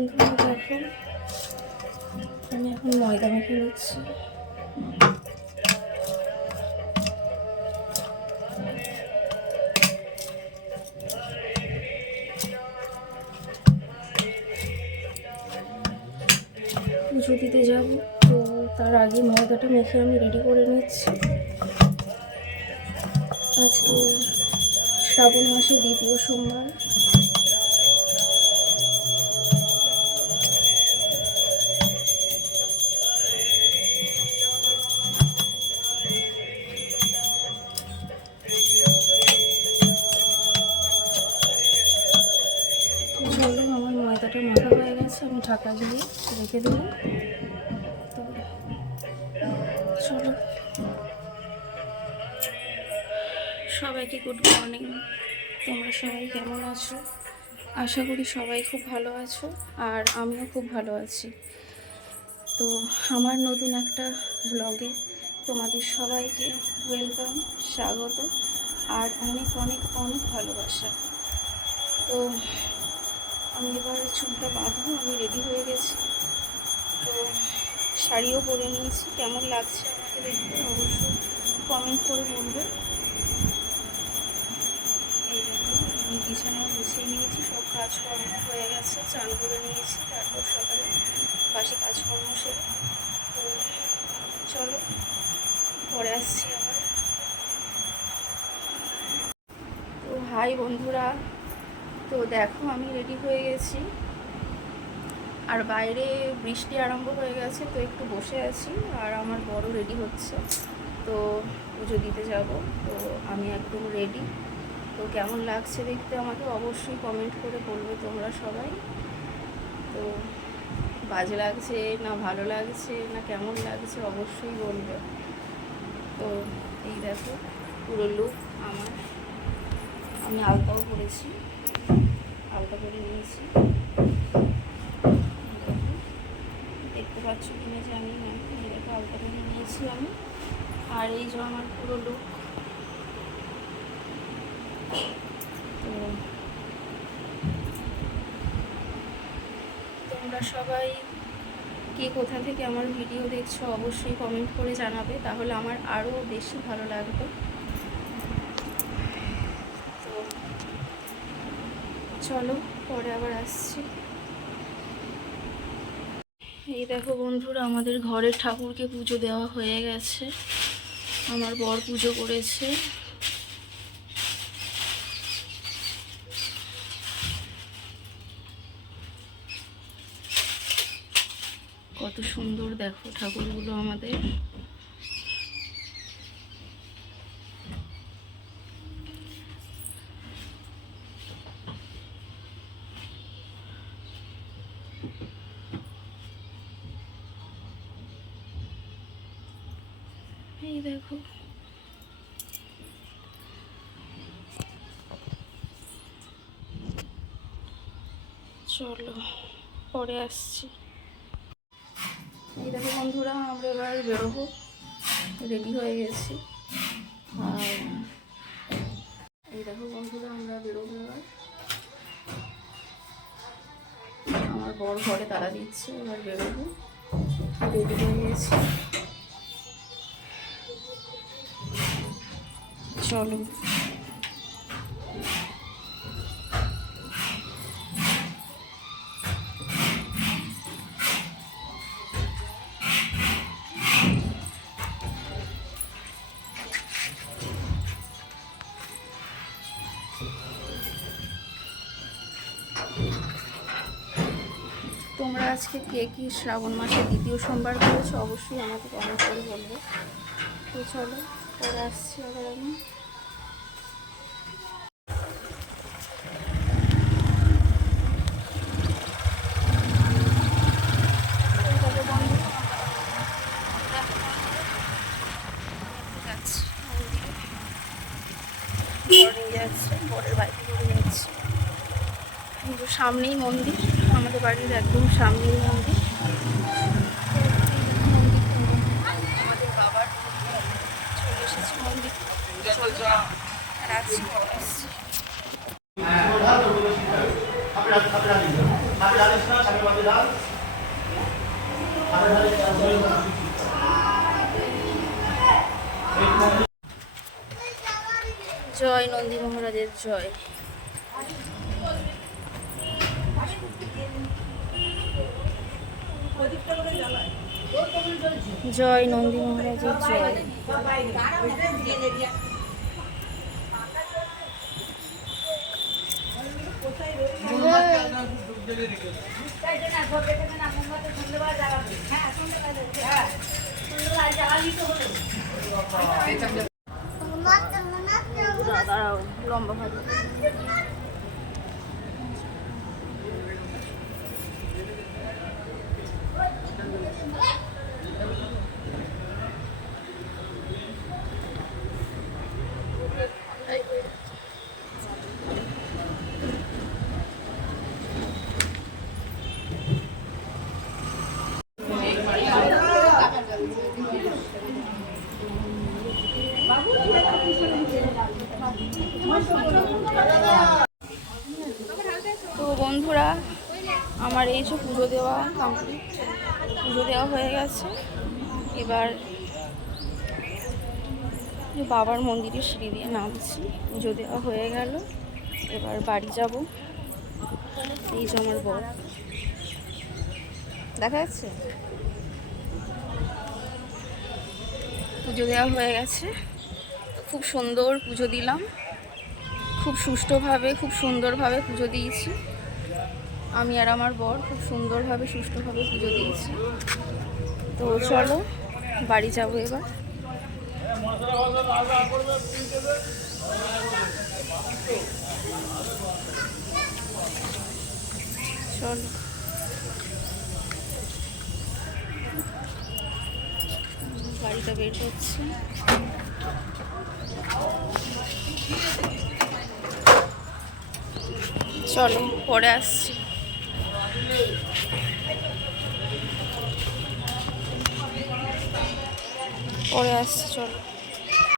বন্ধুরা দেখো, আমি এখন ময়দা মেখে নিচ্ছি। পুজো দিতে যাব, তো তার আগে ময়দাটা মেখে আমি রেডি করে নিচ্ছি। আজকে শ্রাবণ মাসের দ্বিতীয় সোমবার। চলো, আমার ময়দাটা মাখা হয়ে গেছে, আমি ঢাকা দিয়ে রেখে দেবো। তো চলো, সবাইকে গুড মর্নিং। তোমরা সবাই কেমন আছো? আশা করি সবাই খুব ভালো আছো, আর আমিও খুব ভালো আছি। তো আমার নতুন একটা ব্লগে তোমাদের সবাইকে ওয়েলকাম, স্বাগত, আর অনেক অনেক অনেক ভালোবাসা। তো আমি এবার চুলটা বাঁধবো, আমি রেডি হয়ে গেছি। তো শাড়িও পরে নিয়েছি, কেমন লাগছে আমাকে দেখতে অবশ্যই কমেন্ট করে বলবে। এই দেখো, আমি বিছানাও গুছিয়ে নিয়েছি, সব কাজকর্ম হয়ে গেছে, চান করে নিয়েছি, তারপর সকালে বাসি কাজকর্ম সেরে। তো চলো, পরে আসছি আবার। তো হাই বন্ধুরা, তো দেখো আমি রেডি হয়ে গেছি, আর বাইরে বৃষ্টি আরম্ভ হয়ে গেছে, তো একটু বসে আছি, আর আমার বড় রেডি হচ্ছে। তো পুজো দিতে যাব, তো আমি একদম রেডি। তো কেমন লাগছে দেখতে আমাকে অবশ্যই কমেন্ট করে বলবে তোমরা সবাই। তো বাজে লাগছে না ভালো লাগছে না কেমন লাগছে অবশ্যই বলবে। তো এই দেখো পুরো লুক আমার, আমি আলতাও পরেছি, আলতা করে নিয়েছি, দেখতে পাচ্ছ কিনা জানি না। এই দেখো আলতা করে নিয়েছি আমি, আর এই যে আমার পুরো লুক। তো তোমরা সবাই কে কোথা থেকে আমার ভিডিও দেখছো অবশ্যই কমেন্ট করে জানাবে, তাহলে আমার আরও বেশি ভালো লাগবে। তো চলো, পরে আবার আসছি। এই দেখো বন্ধুরা, আমাদের ঘরের ঠাকুরকে পুজো দেওয়া হয়ে গেছে, আমার বর পুজো করেছে। কত সুন্দর দেখো ঠাকুরগুলো আমাদের। এই দেখো, চলো পরে আসছি। এই দেখো বন্ধুরা, আমরা এবার বেরোবো, রেডি হয়ে গেছি। আর এই দেখো বন্ধুরা, আমরা বেরোবো এবার। আমার বর ঘরে তালা দিচ্ছে, এবার বেরোবো, রেডি হয়ে গেছি। চলো, তোমরা আজকে কে কি শ্রাবণ মাসের দ্বিতীয় সোমবার করেছো অবশ্যই আমাকে কমেন্ট করে বলবে। তো চলো, পরে আসছি আবার আমি। যাচ্ছে বরের বাড়িতে করে যাচ্ছে, কিন্তু সামনেই মন্দির, আমাদের বাড়ির একদম সামনেই মন্দির। আমাদের বাবার চলে এসেছে মন্দির, রাখছি, পরে আসছি। জয় নন্দী মহারাজের জয়। জয় নন্দী মহারাজের জয়। লম্বা ভাবে তো বন্ধুরা, আমার এই যে পুজো দেওয়া কমপ্লিট, পুজো দেওয়া হয়ে গেছে। এবার বাবার মন্দিরে সিঁড়ি দিয়ে নামছি, পুজো দেওয়া হয়ে গেল। এবার বাড়ি যাব। এই যে আমার বর, দেখা যাচ্ছে? পুজো দেওয়া হয়ে গেছে, খুব সুন্দর পুজো দিলাম, খুব সুষ্ঠুভাবে খুব সুন্দরভাবে পুজো দিয়েছি। আমি আর আমার বর খুব সুন্দরভাবে সুষ্ঠুভাবে পুজো দিয়েছি। তো চলো বাড়ি যাবো এবার। চলো গাড়িটা বের করছি। চলো পরে আসছি। পরে আসছি, চলো।